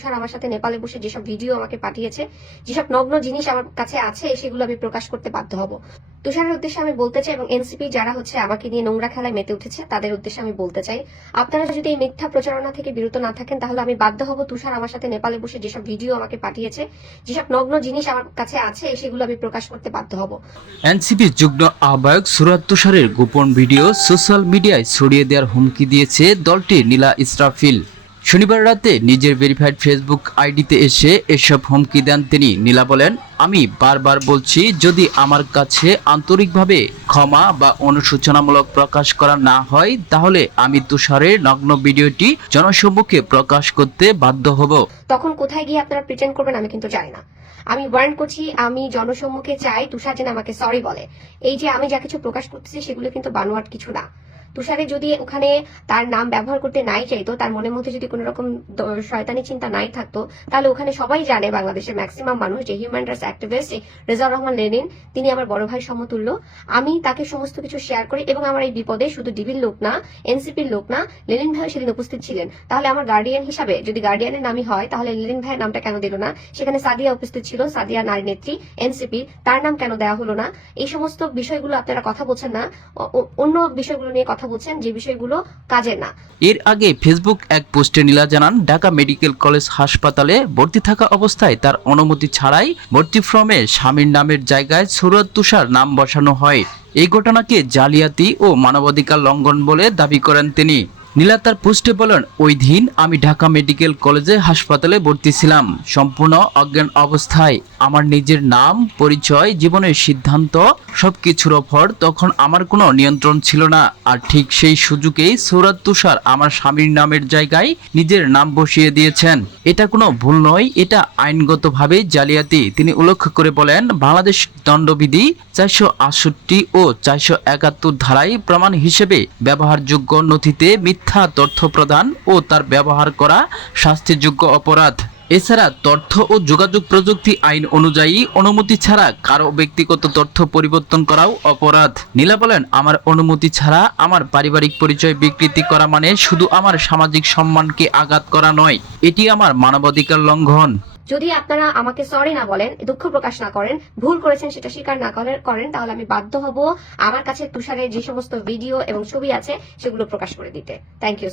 তুষার আমার সাথে নেপালে বসে যেসব ভিডিও আমাকে পাঠিয়েছে, যেসব নগ্ন জিনিস আমার কাছে আছে, সেগুলো আমি প্রকাশ করতে বাধ্য হব। তুষারের উদ্দেশ্যে আমি বলতে চাই এবং এনসিপি যারা হচ্ছে আমাকে নিয়ে নোংরা খেলায় মেতে উঠেছে, তাদের উদ্দেশ্যে আমি বলতে চাই, আপনারা যদি এই মিথ্যা প্রচারণা থেকে বিরত না থাকেন, তাহলে আমি বাধ্য হব তুষার আমার সাথে নেপালে বসে যেসব ভিডিও আমাকে পাঠিয়েছে, যেসব নগ্ন জিনিস আমার কাছে আছে, সেগুলো আমি প্রকাশ করতে বাধ্য হব। এনসিপি যুগ্ম আহ্বায়ক সুরাত তুষারের গোপন ভিডিও সোশ্যাল মিডিয়ায় ছড়িয়ে দেওয়ার হুমকি দিয়েছে দলটির নীলা ইসরাফিল। শনিবার রাতে নিজের ভেরিফাইড ফেসবুক আইডিতে এসে এসব হুমকি দেন তিনি। নীলা বলেন, আমি বারবার বলছি, যদি আমার কাছে আন্তরিকভাবে ক্ষমা বা অনুশোচনামূলক প্রকাশ করা না হয়, তাহলে আমি তুষারের নগ্ন ভিডিওটি জনসম্মুখে প্রকাশ করতে বাধ্য হব। তখন কোথায় গিয়ে আপনারা প্রিটেন্ড করবেন আমি কিন্তু জানি না। আমি ওয়ার্ন করছি, আমি জনসম্মুখে চাই, তুষার যেন আমাকে সরি বলে। এই যে আমি যা কিছু প্রকাশ করতেছি, সেগুলো কিন্তু বানোয়াট কিছু না। তুষারে যদি ওখানে তার নাম ব্যবহার করতে নাই চাইতো, তার মনের মধ্যে যদি কোনো রকম শয়তানি চিন্তা নাই থাকতো, তাহলে ওখানে সবাই জানে বাংলাদেশের ম্যাক্সিমাম মানুষ যে human rights activist Rezaur Rahman Lenin, তিনি আমার বড় ভাই সমতুল্য। আমি তাকে সমস্ত কিছু শেয়ার করি এবং আমার এই বিপদে শুধু ডিবির লোক না এনসিপির লোক না, লেনিন ভাই সেদিন উপস্থিত ছিলেন। তাহলে আমার গার্ডিয়ান হিসাবে যদি গার্ডিয়ানের নামই হয়, তাহলে লেনিন ভাইয়ের নামটা কেন দিল না? সেখানে সাদিয়া উপস্থিত ছিল, সাদিয়া নারী নেত্রী এনসিপি তার নাম কেন দেওয়া হলো না? এই সমস্ত বিষয়গুলো আপনারা কথা বলছেন না। অন্য বিষয়গুলো নিয়ে কথা বলছেন যে বিষয়গুলো কাজের না। এর আগে ফেসবুক এক পোস্টে নীলা জানান, ঢাকা মেডিকেল কলেজ হাসপাতালে ভর্তি থাকা অবস্থায় তার অনুমতি ছাড়াই ভর্তি ফর্মে স্বামীর নামের জায়গায় সুরত তুষার নাম বসানো হয়। এই ঘটনাকে জালিয়াতি ও মানবাধিকার লঙ্ঘন বলে দাবি করেন তিনি। নীলা তার পোস্টে বলেন, ওই দিন আমি ঢাকা মেডিকেল কলেজে হাসপাতালে ভর্তি ছিলাম। সম্পূর্ণ অজ্ঞান অবস্থায়। আমার নিজের নাম, পরিচয়, জীবনের সিদ্ধান্ত, সবকিছুর ওপর তখন আমার কোনো নিয়ন্ত্রণ ছিল না। আর ঠিক সেই সুযোগেই সৌরাত তুষার আমার স্বামীর নামের জায়গায় নিজের নাম বসিয়ে দিয়েছেন। এটা কোনো ভুল নয়, এটা আইনগতভাবে জালিয়াতি। তিনি উল্লেখ করে বলেন, বাংলাদেশ দণ্ডবিধি চারশো আটষট্টি ও চারশো একাত্তর ধারায় প্রমাণ হিসেবে ব্যবহারযোগ্য নথিতে মিথ্যা তথ্য প্রদান ও তার ব্যবহার করা শাস্তিযোগ্য অপরাধ। এছাড়া তথ্য ও যোগাযোগ প্রযুক্তি আইন অনুযায়ী অনুমতি ছাড়া কারও ব্যক্তিগত তথ্য পরিবর্তন করাও অপরাধ। নীলা বলেন, আমার অনুমতি ছাড়া আমার পারিবারিক পরিচয় বিকৃতি করা মানে শুধু আমার সামাজিক সম্মানকে আঘাত করা নয়, এটি আমার মানবাধিকার লঙ্ঘন। যদি আপনারা আমাকে সরি না বলেন, দুঃখ প্রকাশ না করেন, ভুল করেছেন, সেটা স্বীকার না করেন- তাহলে আমি বাধ্য হব আমার কাছে তুষারের যে সমস্ত ভিডিও এবং ছবি আছে, সেগুলো প্রকাশ করে দিতে। Thank you